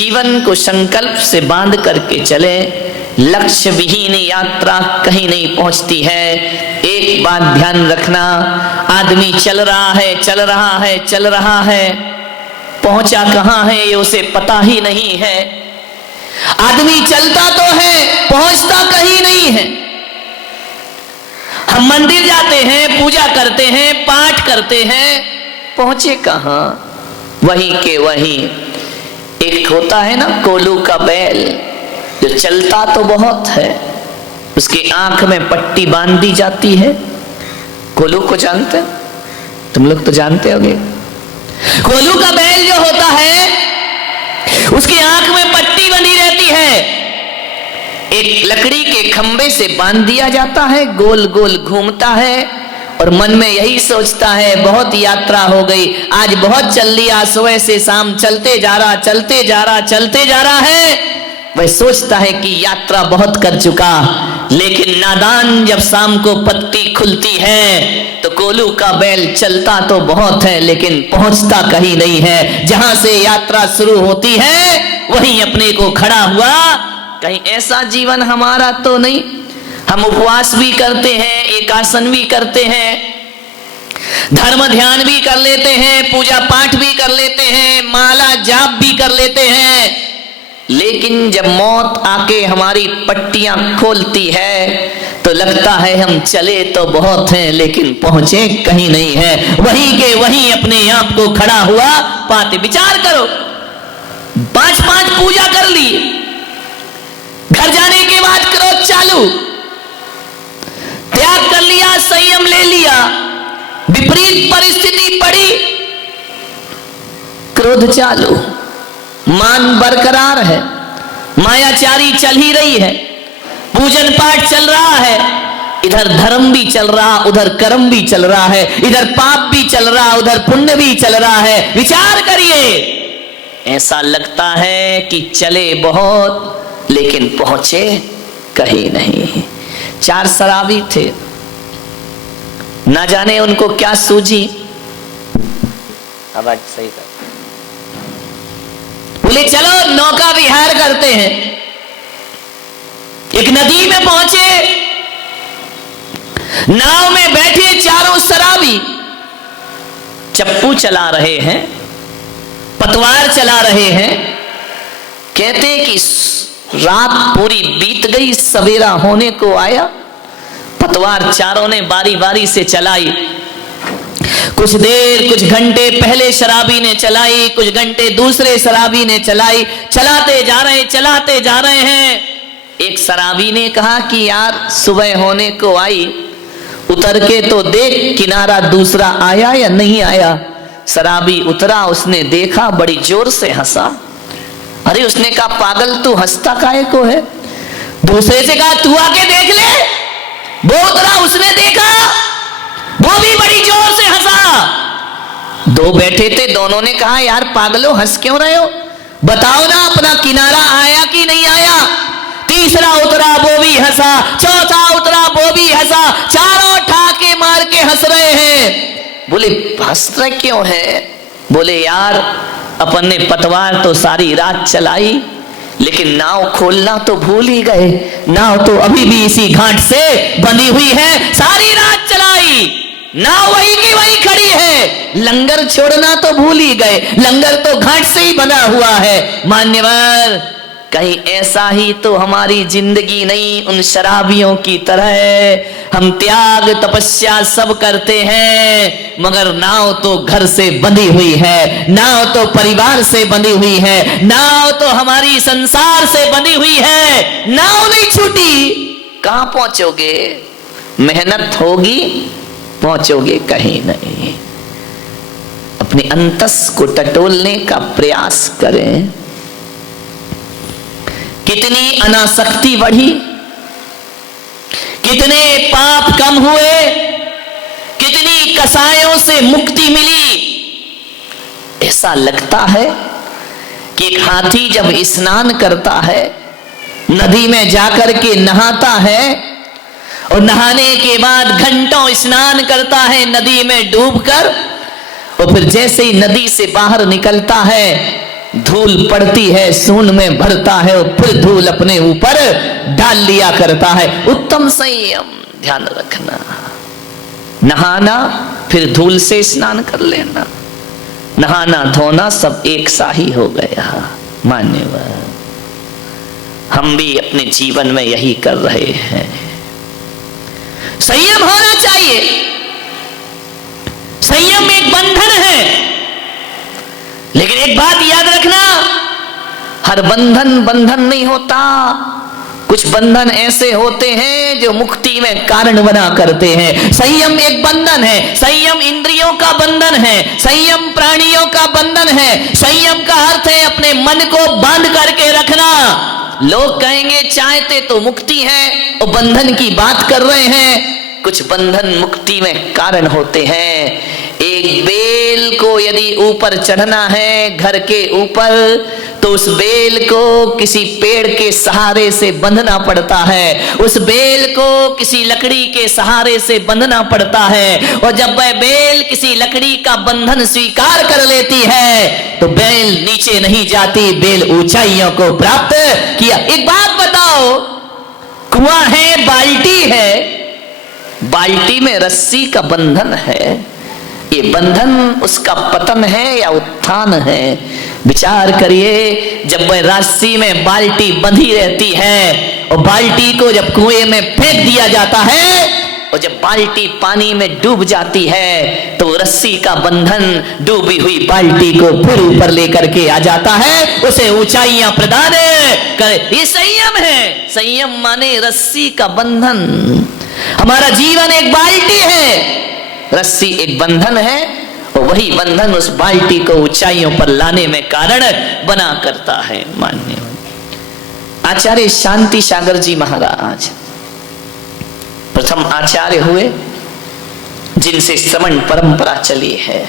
जीवन को संकल्प से बांध करके चले। लक्ष्य विहीन यात्रा कहीं नहीं पहुंचती है। एक बात ध्यान रखना, आदमी चल रहा है चल रहा है चल रहा है, पहुंचा कहां है ये उसे पता ही नहीं है। आदमी चलता तो है, पहुंचता कहीं नहीं है। हम मंदिर जाते हैं, पूजा करते हैं, पाठ करते हैं, पहुंचे कहां? वहीं के वहीं। एक होता है ना कोल्हू का बैल, जो चलता तो बहुत है, उसकी आंख में पट्टी बांध दी जाती है। कोल्हू को जानते हैं? तुम लोग तो जानते होगे। कोल्हू का बैल जो होता है, उसकी आंख में पट्टी बंधी रहती है। एक लकड़ी के खंबे से बांध दिया जाता है, गोल गोल घूमता है और मन में यही सोचता है बहुत यात्रा हो गई, आज बहुत चल लिया, सुबह से शाम चलते जा रहा चलते जा रहा चलते जा रहा है। वह सोचता है कि यात्रा बहुत कर चुका, लेकिन नादान जब शाम को पत्ती खुलती है तो कोल्हू का बैल चलता तो बहुत है लेकिन पहुंचता कहीं नहीं है। जहां से यात्रा शुरू होती है वहीं अपने को खड़ा हुआ। कहीं ऐसा जीवन हमारा तो नहीं? हम उपवास भी करते हैं, एकासन भी करते हैं, धर्म ध्यान भी कर लेते हैं, पूजा पाठ भी कर लेते हैं, माला जाप भी कर लेते हैं, लेकिन जब मौत आके हमारी पट्टियां खोलती है तो लगता है हम चले तो बहुत हैं लेकिन पहुंचे कहीं नहीं है। वहीं के वहीं अपने आप को खड़ा हुआ पाते। विचार करो, 5-5 पूजा कर ली, घर जाने के बाद क्रोध चालू, त्याग कर लिया, संयम ले लिया, विपरीत परिस्थिति पड़ी, क्रोध चालू, मान बरकरार है, मायाचारी चल ही रही है, पूजन पाठ चल रहा है, इधर धर्म भी चल रहा, उधर कर्म भी चल रहा है, इधर पाप भी चल रहा, उधर पुण्य भी चल रहा है। विचार करिए, ऐसा लगता है कि चले बहुत लेकिन पहुंचे कहीं नहीं। 4 शराबी थे, ना जाने उनको क्या सूझी, आवाज सही कर, बोले चलो नौका विहार करते हैं। एक नदी में पहुंचे, नाव में बैठे चारों शराबी, चप्पू चला रहे हैं, पतवार चला रहे हैं। कहते कि रात पूरी बीत गई, सवेरा होने को आया, पतवार चारों ने बारी बारी से चलाई। कुछ देर, कुछ घंटे पहले शराबी ने चलाई, कुछ घंटे दूसरे शराबी ने चलाई, चलाते जा रहे हैं। एक शराबी ने कहा कि यार सुबह होने को आई, उतर के तो देख किनारा दूसरा आया या नहीं आया। शराबी उतरा, उसने देखा, बड़ी जोर से हंसा। अरे उसने कहा पागल तू हंसता काहे को है? दूसरे से कहा तू आके देख ले। वो उतरा, उसने देखा, वो भी बड़ी जोर से हंसा। 2 बैठे थे, दोनों ने कहा यार पागलो हंस क्यों रहे हो, बताओ ना अपना किनारा आया कि नहीं आया। तीसरा उतरा, वो भी हंसा, चौथा उतरा, वो भी हंसा, चारों ठाके मार के हंस रहे हैं। बोले हंस रहे क्यों है? बोले यार अपन ने पतवार तो सारी रात चलाई, लेकिन नाव खोलना तो भूल ही गए। नाव तो अभी भी इसी घाट से बंधी हुई है, सारी रात चलाई, नाव वही की वही खड़ी है, लंगर छोड़ना तो भूल ही गए, लंगर तो घाट से ही बना हुआ है। मान्यवर, कहीं ऐसा ही तो हमारी जिंदगी नहीं उन शराबियों की तरह। हम त्याग तपस्या सब करते हैं, मगर नाव तो घर से बंधी हुई है, नाव तो परिवार से बंधी हुई है, नाव तो हमारी संसार से बंधी हुई है। नाव नहीं छूटी, कहां पहुंचोगे? मेहनत होगी, पहुंचोगे कहीं नहीं। अपने अंतस को टटोलने का प्रयास करें। कितनी अनासक्ति बढ़ी, कितने पाप कम हुए, कितनी कसायों से मुक्ति मिली। ऐसा लगता है कि एक हाथी जब स्नान करता है, नदी में जाकर के नहाता है और नहाने के बाद घंटों स्नान करता है नदी में डूबकर, और फिर जैसे ही नदी से बाहर निकलता है धूल पड़ती है सूंड में भरता है और फिर धूल अपने ऊपर डाल लिया करता है। उत्तम संयम ध्यान रखना। नहाना फिर धूल से स्नान कर लेना, नहाना धोना सब एक सा ही हो गया। मान्यवर हम भी अपने जीवन में यही कर रहे हैं। संयम होना चाहिए। संयम एक बंधन है, लेकिन एक बात याद रखना, हर बंधन बंधन नहीं होता। कुछ बंधन ऐसे होते हैं जो मुक्ति में कारण बना करते हैं। संयम एक बंधन है। संयम इंद्रियों का बंधन है, संयम प्राणियों का बंधन है। संयम का अर्थ है अपने मन को बांध करके रखना। लोग कहेंगे चाहते तो मुक्ति है और बंधन की बात कर रहे हैं। कुछ बंधन मुक्ति में कारण होते हैं। एक बेल को यदि ऊपर चढ़ना है घर के ऊपर, तो उस बेल को किसी पेड़ के सहारे से बंधना पड़ता है, उस बेल को किसी लकड़ी के सहारे से बंधना पड़ता है। और जब वह बेल किसी लकड़ी का बंधन स्वीकार कर लेती है तो बेल नीचे नहीं जाती, बेल ऊंचाइयों को प्राप्त किया। एक बात बताओ, कुआं है, बाल्टी है, बाल्टी में रस्सी का बंधन है, ये बंधन उसका पतन है या उत्थान है? विचार करिए। जब वह रस्सी में बाल्टी बंधी रहती है और बाल्टी को जब कुएं में फेंक दिया जाता है और जब बाल्टी पानी में डूब जाती है तो रस्सी का बंधन डूबी हुई बाल्टी को फिर ऊपर लेकर के आ जाता है, उसे ऊंचाइयां प्रदान करे। ये संयम है। संयम माने रस्सी का बंधन। हमारा जीवन एक बाल्टी है, रस्सी एक बंधन है और वही बंधन उस बाल्टी को ऊंचाइयों पर लाने में कारण बना करता है। मान्य आचार्य शांति सागर जी महाराज प्रथम आचार्य हुए जिनसे श्रवण परंपरा चली है।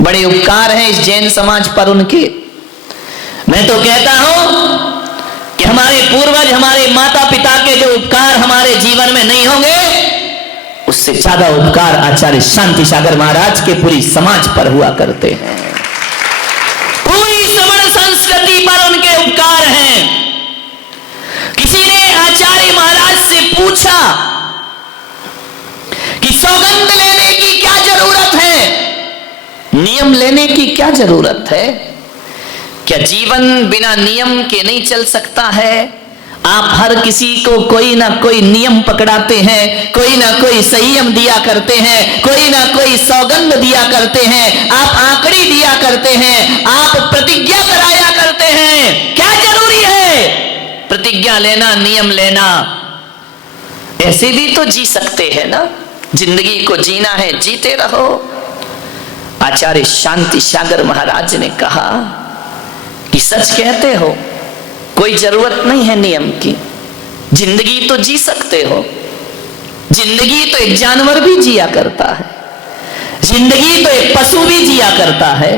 बड़े उपकार हैं इस जैन समाज पर उनके। मैं तो कहता हूं कि हमारे पूर्वज, हमारे माता पिता के जो उपकार हमारे जीवन में नहीं होंगे, उससे ज्यादा उपकार आचार्य शांति सागर महाराज के पूरी समाज पर हुआ करते हैं। पूरी श्रवण संस्कृति पर उनके उपकार हैं। किसी ने आचार्य महाराज से पूछा कि सौगंध लेने की क्या जरूरत है, नियम लेने की क्या जरूरत है? क्या जीवन बिना नियम के नहीं चल सकता है? आप हर किसी को कोई ना कोई नियम पकड़ाते हैं, कोई ना कोई संयम दिया करते हैं, कोई ना कोई सौगंध दिया करते हैं, आप आंकड़ी दिया करते हैं, आप प्रतिज्ञा कराया करते हैं। क्या जरूरी है प्रतिज्ञा लेना, नियम लेना? ऐसे भी तो जी सकते हैं ना। जिंदगी को जीना है, जीते रहो। आचार्य शांति सागर महाराज ने कहा कि सच कहते हो, कोई जरूरत नहीं है नियम की, जिंदगी तो जी सकते हो। जिंदगी तो एक जानवर भी जिया करता है, जिंदगी तो एक पशु भी जिया करता है।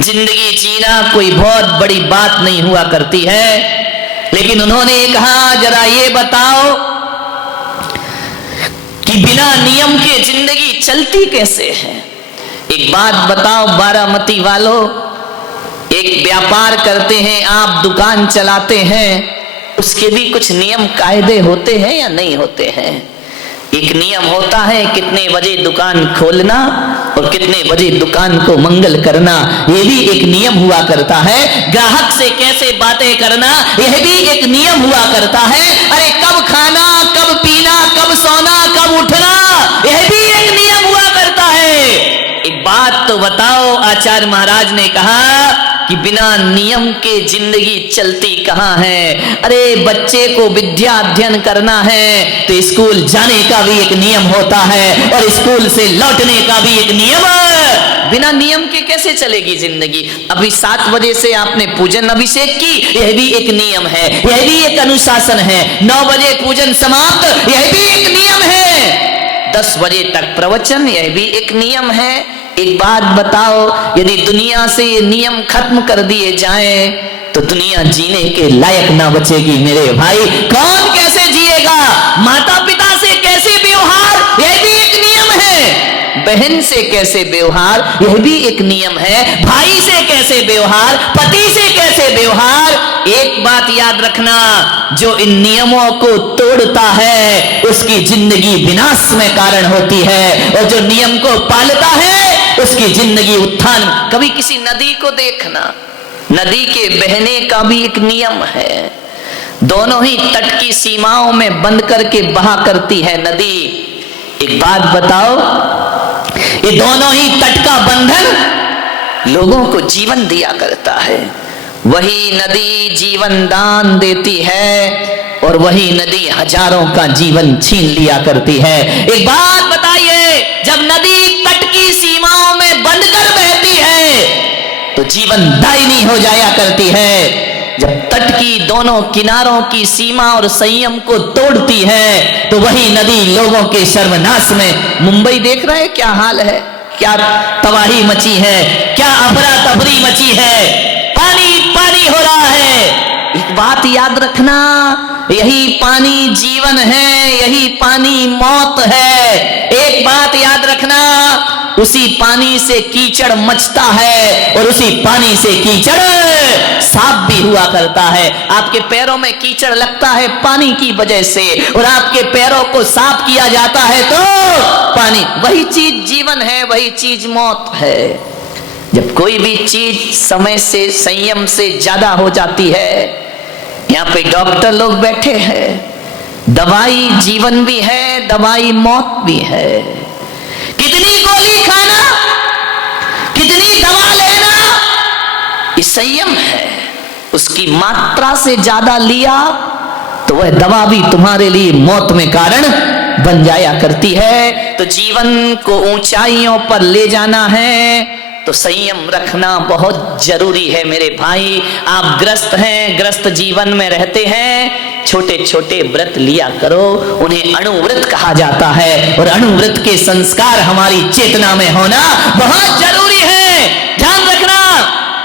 जिंदगी जीना कोई बहुत बड़ी बात नहीं हुआ करती है। लेकिन उन्होंने कहा जरा ये बताओ कि बिना नियम के जिंदगी चलती कैसे है? एक बात बताओ बारामती वालों, एक व्यापार करते हैं आप, दुकान चलाते हैं, उसके भी कुछ नियम कायदे होते हैं या नहीं होते हैं? एक नियम होता है कितने बजे दुकान खोलना और कितने बजे दुकान को मंगल करना, यह भी एक नियम हुआ करता है। ग्राहक से कैसे बातें करना, यह भी एक नियम हुआ करता है। अरे कब खाना, कब पीना, कब सोना, कब उठना, यह भी एक नियम हुआ करता है। एक बात तो बताओ, आचार्य महाराज ने कहा कि बिना नियम के जिंदगी चलती कहां है? अरे बच्चे को विद्या अध्ययन करना है तो स्कूल जाने का भी एक नियम होता है और स्कूल से लौटने का भी एक नियम है। बिना नियम के कैसे चलेगी जिंदगी? अभी 7 बजे से आपने पूजन अभिषेक की, यह भी एक नियम है, यह भी एक अनुशासन है। 9 बजे पूजन समाप्त, यह भी एक नियम है। 10 बजे तक प्रवचन, यह भी एक नियम है। एक बात बताओ, यदि दुनिया से ये नियम खत्म कर दिए जाएं तो दुनिया जीने के लायक ना बचेगी मेरे भाई। कौन कैसे जिएगा? माता पिता से कैसे व्यवहार, यह भी एक नियम है। बहन से कैसे व्यवहार, यह भी एक नियम है। भाई से कैसे व्यवहार, पति से कैसे व्यवहार। एक बात याद रखना, जो इन नियमों को तोड़ता है उसकी जिंदगी विनाश में कारण होती है, और जो नियम को पालता है उसकी जिंदगी उत्थान। कभी किसी नदी को देखना, नदी के बहने का भी एक नियम है। दोनों ही तट की सीमाओं में बंद करके बहा करती है नदी। एक बात बताओ, ये दोनों ही तट का बंधन लोगों को जीवन दिया करता है। वही नदी जीवन दान देती है और वही नदी हजारों का जीवन छीन लिया करती है। एक बात बताइए, जब नदी तट की सीमाओं में बंद कर बहती है तो जीवन दायिनी हो जाया करती है। जब तट की दोनों किनारों की सीमा और संयम को तोड़ती है तो वही नदी लोगों के सर्वनाश में। मुंबई देख रहे हैं क्या हाल है, क्या तबाही मची है, क्या अफरा तफरी मची है, पानी पानी हो रहा है। एक बात याद रखना, यही पानी जीवन है, यही पानी मौत है। एक बात याद रखना, उसी पानी से कीचड़ मचता है और उसी पानी से कीचड़ साफ भी हुआ करता है। आपके पैरों में कीचड़ लगता है पानी की वजह से, और आपके पैरों को साफ किया जाता है तो पानी। वही चीज जीवन है, वही चीज मौत है। जब कोई भी चीज समय से, संयम से ज्यादा हो जाती है, यहाँ पे डॉक्टर लोग बैठे हैं, दवाई जीवन भी है, दवाई मौत भी है। कितनी गोली खाना, कितनी दवा लेना, ये संयम है। उसकी मात्रा से ज्यादा लिया तो वह दवा भी तुम्हारे लिए मौत में कारण बन जाया करती है। तो जीवन को ऊंचाइयों पर ले जाना है तो संयम रखना बहुत जरूरी है मेरे भाई। आप ग्रस्त हैं, ग्रस्त जीवन में रहते हैं, छोटे छोटे व्रत लिया करो, उन्हें अणुव्रत कहा जाता है, और अणुव्रत के संस्कार हमारी चेतना में होना बहुत जरूरी